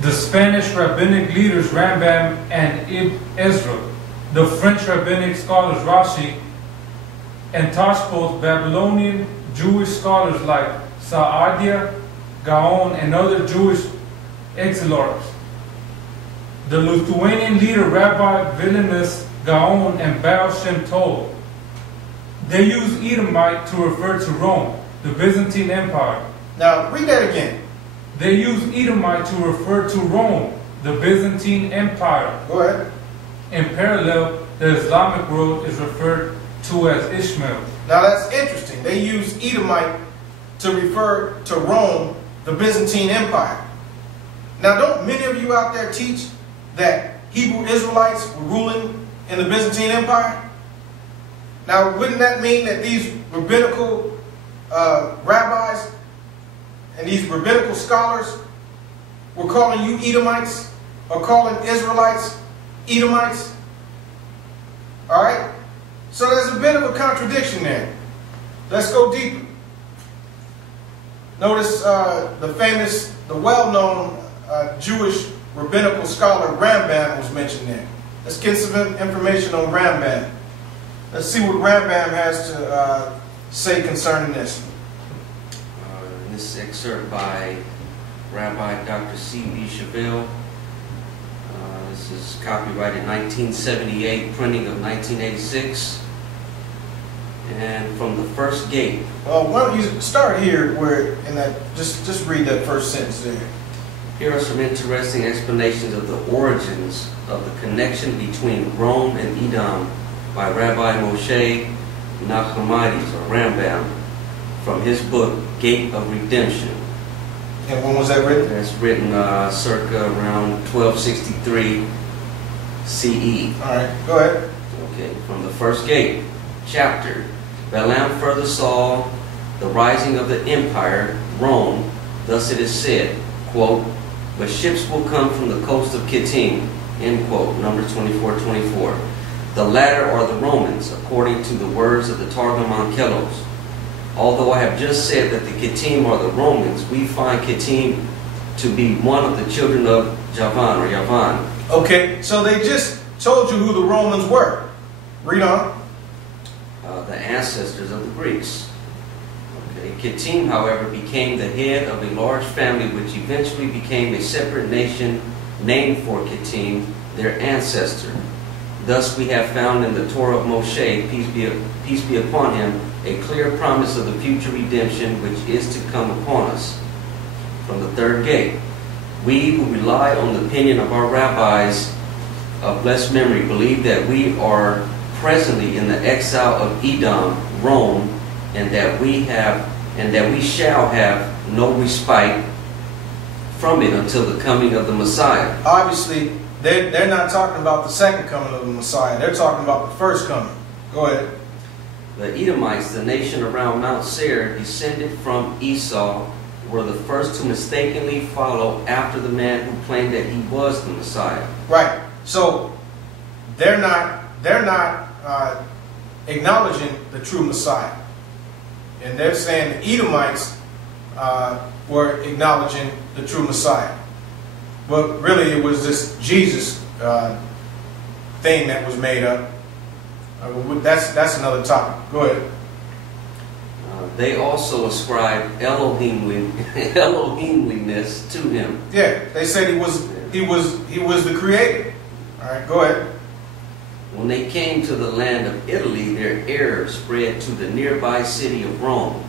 The Spanish rabbinic leaders Rambam and Ibn Ezra, the French rabbinic scholars Rashi, and Tashpo's Babylonian Jewish scholars like Saadia, Gaon, and other Jewish exilarchs. The Lithuanian leader Rabbi Vilinus Gaon and Baal Shem Tov. They use Edomite to refer to Rome, the Byzantine Empire. Now, read that again. They use Edomite to refer to Rome, the Byzantine Empire. Go ahead. In parallel, the Islamic world is referred to as Ishmael. Now, that's interesting. They use Edomite to refer to Rome, the Byzantine Empire. Now, don't many of you out there teach that Hebrew Israelites were ruling in the Byzantine Empire? Now, wouldn't that mean that these rabbinical rabbis and these rabbinical scholars were calling you Edomites or calling Israelites Edomites? All right? So there's a bit of a contradiction there. Let's go deeper. Notice the well-known Jewish rabbinical scholar Rambam was mentioned there. Let's get some information on Rambam. Let's see what Rambam has to say concerning this. This excerpt by Rabbi Dr. C.B. Chevelle. This is copyrighted 1978, printing of 1986. And from the first gate. Well, why don't you start here where in that just read that first sentence there. Here are some interesting explanations of the origins of the connection between Rome and Edom by Rabbi Moshe Nachmanides, or Rambam, from his book, Gate of Redemption. And when was that written? That's written circa around 1263 CE. All right, go ahead. Okay, from the first gate, chapter. Balaam further saw the rising of the empire, Rome. Thus it is said, quote, but ships will come from the coast of Kittim, end quote, Numbers 24:24. The latter are the Romans, according to the words of the Targum Onkelos. Although I have just said that the Kittim are the Romans, we find Kittim to be one of the children of Javan, or Yavan. Okay, so they just told you who the Romans were. Read on. The ancestors of the Greeks. Okay. Kittim, however, became the head of a large family which eventually became a separate nation named for Kittim, their ancestor. Thus we have found in the Torah of Moshe, peace be upon him, a clear promise of the future redemption which is to come upon us. From the third gate, we who rely on the opinion of our rabbis of blessed memory believe that we are presently in the exile of Edom, Rome, and that we shall have no respite from it until the coming of the Messiah. Obviously, they're not talking about the second coming of the Messiah. They're talking about the first coming. Go ahead. The Edomites, the nation around Mount Seir, descended from Esau, were the first to mistakenly follow after the man who claimed that he was the Messiah. Right. So they're not acknowledging the true Messiah, and they're saying the Edomites were acknowledging the true Messiah. But really, it was this Jesus thing that was made up. That's another topic. Go ahead. They also ascribed Elohimliness to him. Yeah, they said he was the creator. All right, go ahead. When they came to the land of Italy, their error spread to the nearby city of Rome.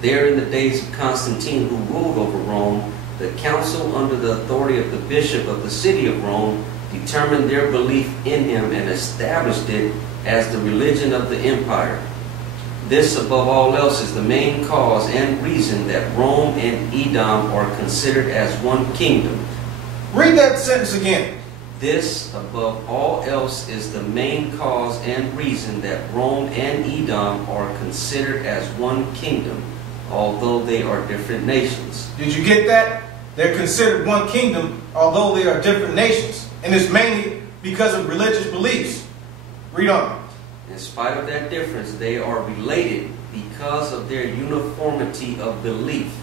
There, in the days of Constantine, who ruled over Rome, the council, under the authority of the bishop of the city of Rome, determined their belief in him and established it as the religion of the empire. This, above all else, is the main cause and reason that Rome and Edom are considered as one kingdom. Read that sentence again. This, above all else, is the main cause and reason that Rome and Edom are considered as one kingdom, although they are different nations. Did you get that? They're considered one kingdom, although they are different nations. And it's mainly because of religious beliefs. Read on. In spite of that difference, they are related because of their uniformity of belief,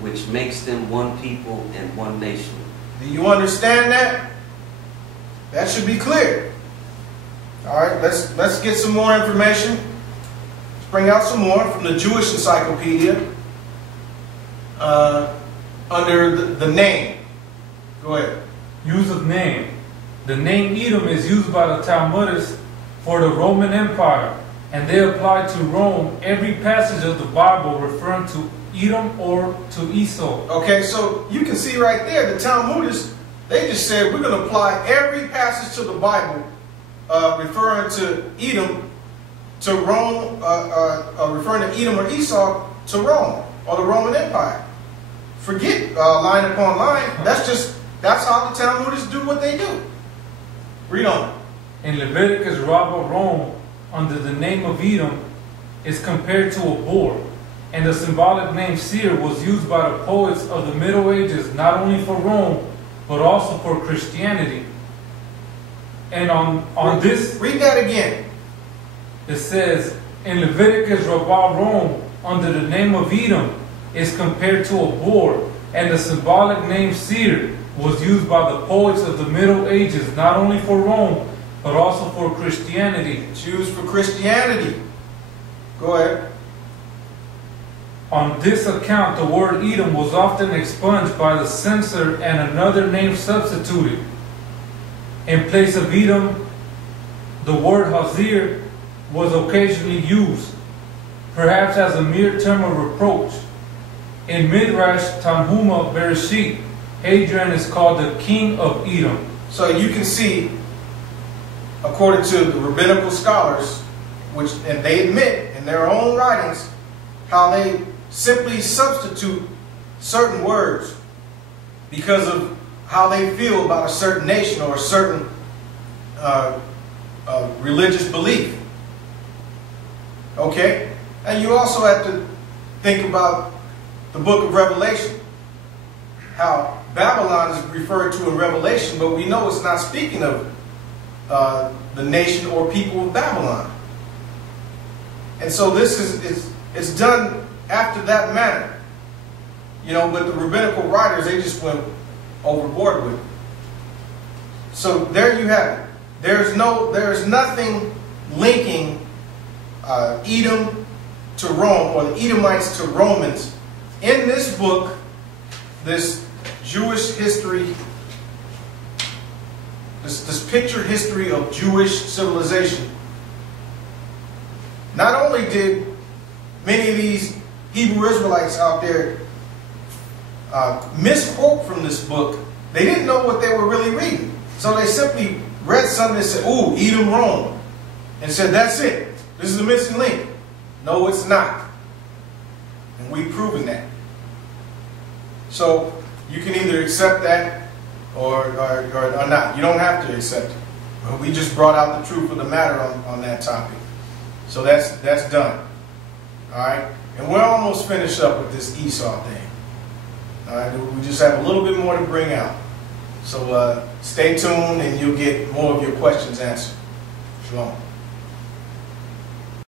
which makes them one people and one nation. Do you understand that? That should be clear. All right, let's get some more information. Let's bring out some more from the Jewish Encyclopedia under the name. Go ahead. Use of name. The name Edom is used by the Talmudists for the Roman Empire, and they apply to Rome every passage of the Bible referring to Edom or to Esau. Okay, so you can see right there, the Talmudists, they just said we're going to apply every passage to the Bible referring to Edom to Rome, referring to Edom or Esau to Rome or the Roman Empire. Forget line upon line. That's how the Talmudists do what they do. Read on. In Leviticus, Rome, under the name of Edom, is compared to a boar, and the symbolic name Seir was used by the poets of the Middle Ages not only for Rome, but also for Christianity. And on this... Read that again. It says, in Leviticus, Rome, under the name of Edom, is compared to a boar, and the symbolic name Seir was used by the poets of the Middle Ages not only for Rome, but also for Christianity. It's used for Christianity. Go ahead. On this account, the word Edom was often expunged by the censor and another name substituted. In place of Edom, the word Hazir was occasionally used, perhaps as a mere term of reproach. In Midrash Tanhuma Bereshit, Hadrian is called the king of Edom. So you can see, according to the rabbinical scholars, and they admit in their own writings, how they simply substitute certain words because of how they feel about a certain nation or a certain religious belief. Okay? And you also have to think about the book of Revelation. How Babylon is referred to in Revelation, but we know it's not speaking of the nation or people of Babylon. And so this it's done after that manner. You know, but the rabbinical writers, they just went overboard with it. So there you have it. There's nothing linking Edom to Rome or the Edomites to Romans in this book, this Jewish history, this picture history of Jewish civilization. Not only did many of these Hebrew Israelites out there misquote from this book, they didn't know what they were really reading. So they simply read something and said, ooh, Edom-Rome, and said, that's it. This is the missing link. No, it's not. And we've proven that. So you can either accept that or not. You don't have to accept it. But we just brought out the truth of the matter on that topic. So that's done. All right? And we're almost finished up with this Esau thing. All right? We just have a little bit more to bring out. So stay tuned and you'll get more of your questions answered. Shalom.